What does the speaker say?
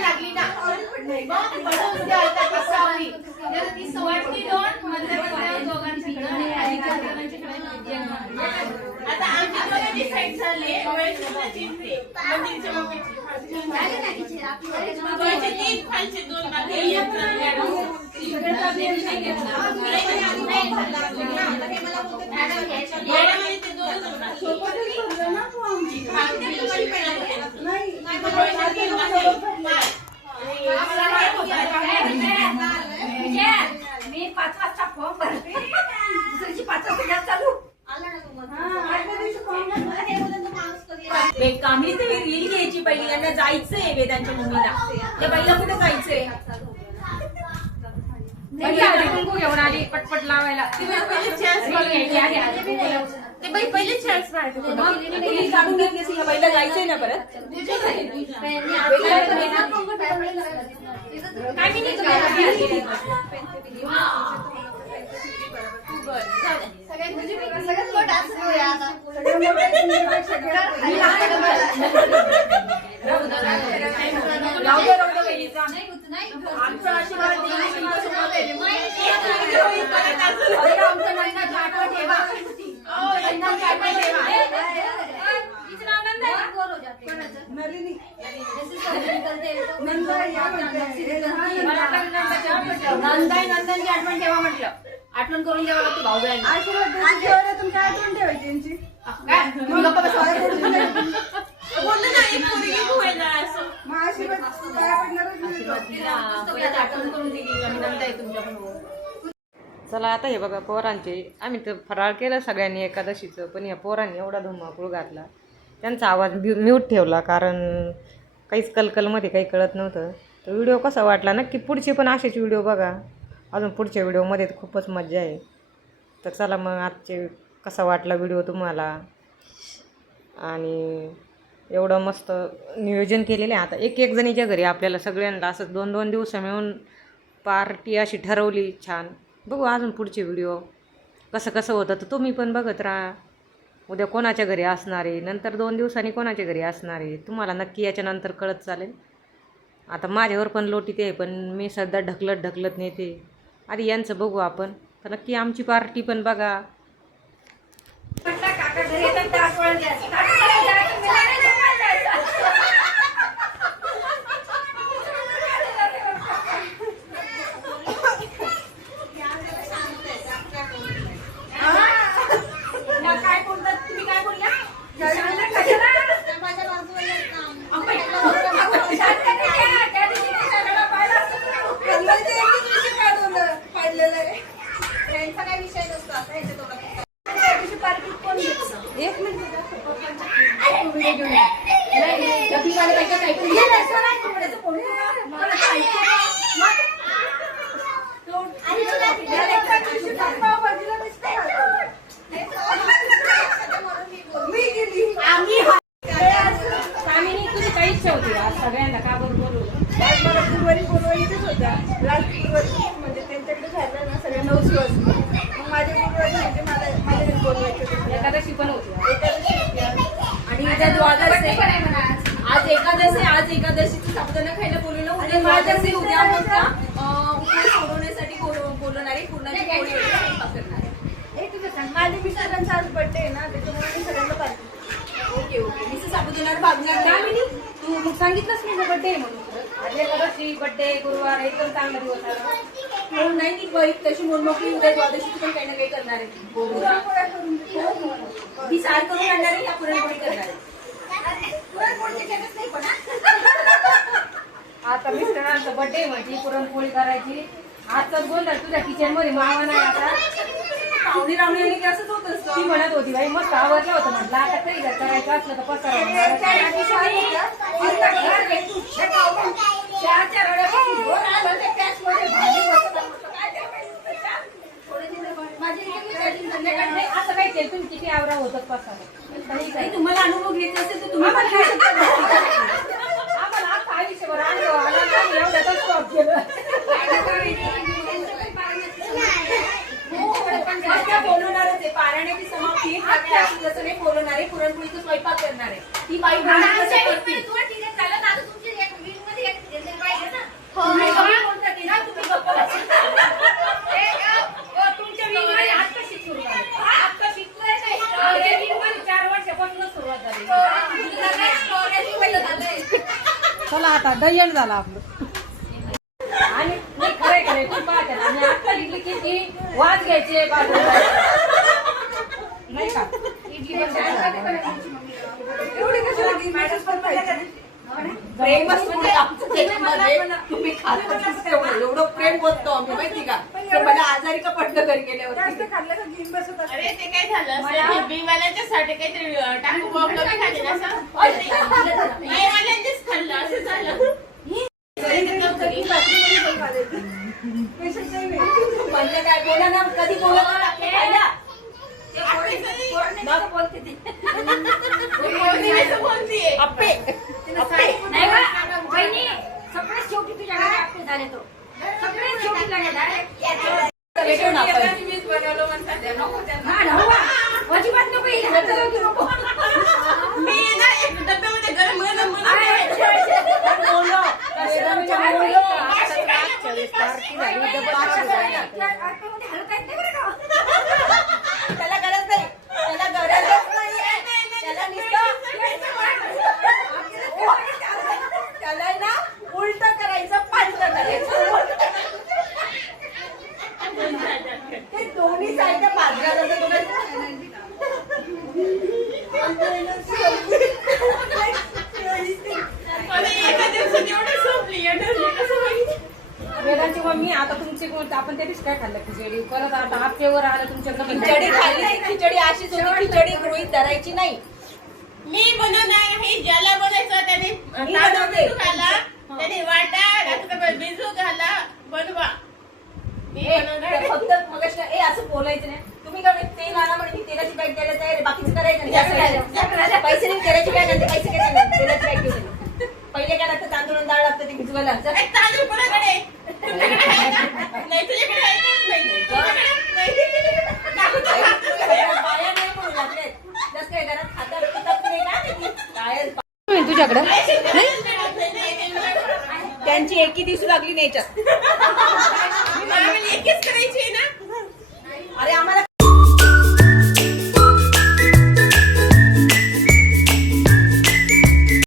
लागली ना आता आमची डिसाईड झाले खालचे दोन मी 5 वाजता फॉर्म भरते दुसऱ्याची 5 वाजता चालू कामली ते रील घ्यायची पहिली यांना जायचंय वेदांच्या मम्मीला त्या बाईला कुठे जायचंय घेऊन आली पटपट लावायला ते बाई पहिले चान्स काढून घेतली ह्या बाईला जायचंय ना परत काय मी आमचा आशीर्वाद नंदांची आठवण ठेवा म्हटलं आठवण करून द्यावं लागतं भाऊ बहिणी आठवण ठेवायची चला आता हे बघा पोरांचे आम्ही तर फराळ केलं सगळ्यांनी एकादशीचं पण या पोरांनी एवढा धुमाकूळ घातला त्यांचा आवाज म्यूट ठेवला कारण काहीच कलकलमध्ये काही कळत नव्हतं तर व्हिडिओ कसा वाटला नक्की पुढचे पण असेच व्हिडिओ बघा अजून पुढच्या व्हिडिओमध्ये खूपच मजा आहे तर चला मग आजचे कसा वाटला व्हिडिओ तुम्हाला आणि एवढं मस्त नियोजन केलेलं आहे आता एक जणीच्या घरी आपल्याला सगळ्यांना असं 2-2 दिवस मिळून पार्टी अशी ठरवली छान बघू अजून पुढचे व्हिडिओ कसं होतं तर तुम्ही पण बघत राहा उद्या कोणाच्या घरी असणार आहे नंतर 2 दिवसांनी कोणाच्या घरी असणार आहे तुम्हाला नक्की याच्यानंतर कळत चालेल आता माझ्यावर पण लोटीत आहे पण मी सध्या ढकलत नेते आधी यांचं बघू आपण तर नक्की आमची पार्टी पण बघा सगळ्यांना का बोलू गुरुवारी बोलवायचंच होता लास्ट गुरुवारी म्हणजे त्यांच्याकडे झालं ना सगळ्यांना उसवस मग माझ्या गुरुवारी म्हणजे माझ्या घरी बोलवायचं होतं एकादशी पण होती आणि उद्या द्वादश आहे आज एकादश आहे आज एकादशीची साबुदाणा खायला बोलवलं उद्या द्वादश आहे उद्या उपवास सोडवण्यासाठी बोलवणारे पूर्णाची पोळी करणार माझ्या मिस्टरांचा आज बर्थडे आहे ना त्याच्यामुळे मी सगळ्यांना पाहिजे ओके मी साबुदाण्यावर भागणार नाही तू मग सांगितलंच मी बड्डे म्हणून आज एकादशी बड्डे गुरुवार एकदम चांगला दिवस आला म्हणून नाही ती बाई तशी मोडमोकळी उद्या द्वादशीची पण काही ना काही करणार आहे ती सार करून आणणार आहे या पुरणपोळी करणार आहे आता मिस्टरांचा बड्डे म्हणजे पुरणपोळी करायची आजच बोलला तुझ्या किचन मध्ये मावा नाही आता पाहुणे रावणे आणि असंच होत असतं ती म्हणत होती बाई मस्त आवडलं होतं म्हटलं आता काही जर करायचं असलं तर पसारा असं काही केलं तुम्ही किती आवरा होतं पसारा तुम्हाला अनुभव घ्यायचा असेल तर तुम्ही आम्हाला आता आयुष्यभर अनुभव आला नाही एवढ्यातच स्टॉप केलं बोलून पारायणाची समाप्ती आहे. त्या अशी जसं नाही बोलवणार आहे, पुरणपोळीचा स्वयंपाक करणार आहे. ती बाई भांडण कसं करते? तुम्ही बोलता की ना, तुम्ही गप्प बसा. तुमच्या विणमध्ये आत्ताशी सुरू झाली. आत्ता शिकलोय नाही. त्या विणमध्ये 4 वर्षापासून सुरुवात झाली. चला आता डयन झाला आपलं. आणि नाही खरंय खरंय तू पाहते ना, आणि आत्ता इडली किती वाज घ्यायचे बाजूला. नाही का इडली एवढी कशाला की मॅडम पण पाहिजे. प्रेमच म्हणजे आमचं त्याच्यामध्ये तुम्ही खातच तेवढं एवढं प्रेम बोलतो आम्ही माहिती का? ते मला आजारी का पडलं घरी जास्त गेल्यावरती. खाल्लं का घेऊन बसत असते. अरे ते काय झालं असेल, बिनवाल्यांच्यासाठी काहीतरी टाकू बॉम्ब वगैरे खाल्लेलं असं. बिनवाल्यांचेच खाल्लं असं झालं. पेशंट काही नाही. म्हणलं काय बोला ना, कधी बोला ना, खायला. बोलते ते. असं बोलतीये. आप्पे. नाही बा, वहिनी, सगळे शेवटी तुझ्या घरी आपले झाले तो. सगळे शेवटी लागले झाले. भेटू ना आपण. मीच बनवलं म्हणतात ते, नको त्यांना. हा, नको बा. अजिबात नको हिला. हात लावू नको. मी ना एक डब्यामध्ये गरम गरम बनवते. बोलो. कशाला बोलो. माशी खायला बोलली, माशी खायला. आतमध्ये हलत आहेत नाही बरं का? त्याला गरज नाही. त्याला गरजच नाहीये. त्याला त्याला ना उलट करायचं, पालट करायचं. ते दोन्ही साईडच्या बाजूला मला एका दिवसात एवढी संपली, एवढी कसं होईल? वेदांची मम्मी आता तुमची आपण त्या दिवशी काय खाल्लं खिचडी परत आता आप्पेवर आलं तुमच्याकडे खिचडी खाल्ली. खिचडी अशीच होती. खिचडी गृहीत धरायची नाही. मी बनवणार आहे, ज्याला बनायचं त्याने मी तांदूळ बनवते. भिजू घाला, त्याने वाटा रात्रभर भिजू घाला, बनवा. मी बनवणार आहे. फक्त मग असं बोलायचं नाही. तुम्ही काय तेल आणा म्हणजे मी तेलाची बॅग द्यायला तयार आहे. बाकीचं करायचं नाही. पैसे नाही, तेलाची बॅग आणते. पैसे काय नाही, तेलाची बॅग घेऊन. पहिले काय लागतं, तांदूळ आणि डाळ लागतं, ते भिजवायला. ए, तांदूळ कोणाकडे आहे? तुझ्याकडे आहे का? नाही, तुझ्याकडे आहे का? नाही. तुझ्याकडे? नाही. दाखवतो, दाखवतो. बाया नाही म्हणू लागलेत. जसं काय घरात खातात पितात नाही का? काय तुझ्याकडं त्यांची एकी दिवशी लागली नाही याच्यात. आम्हाला एकच करायची आहे ना.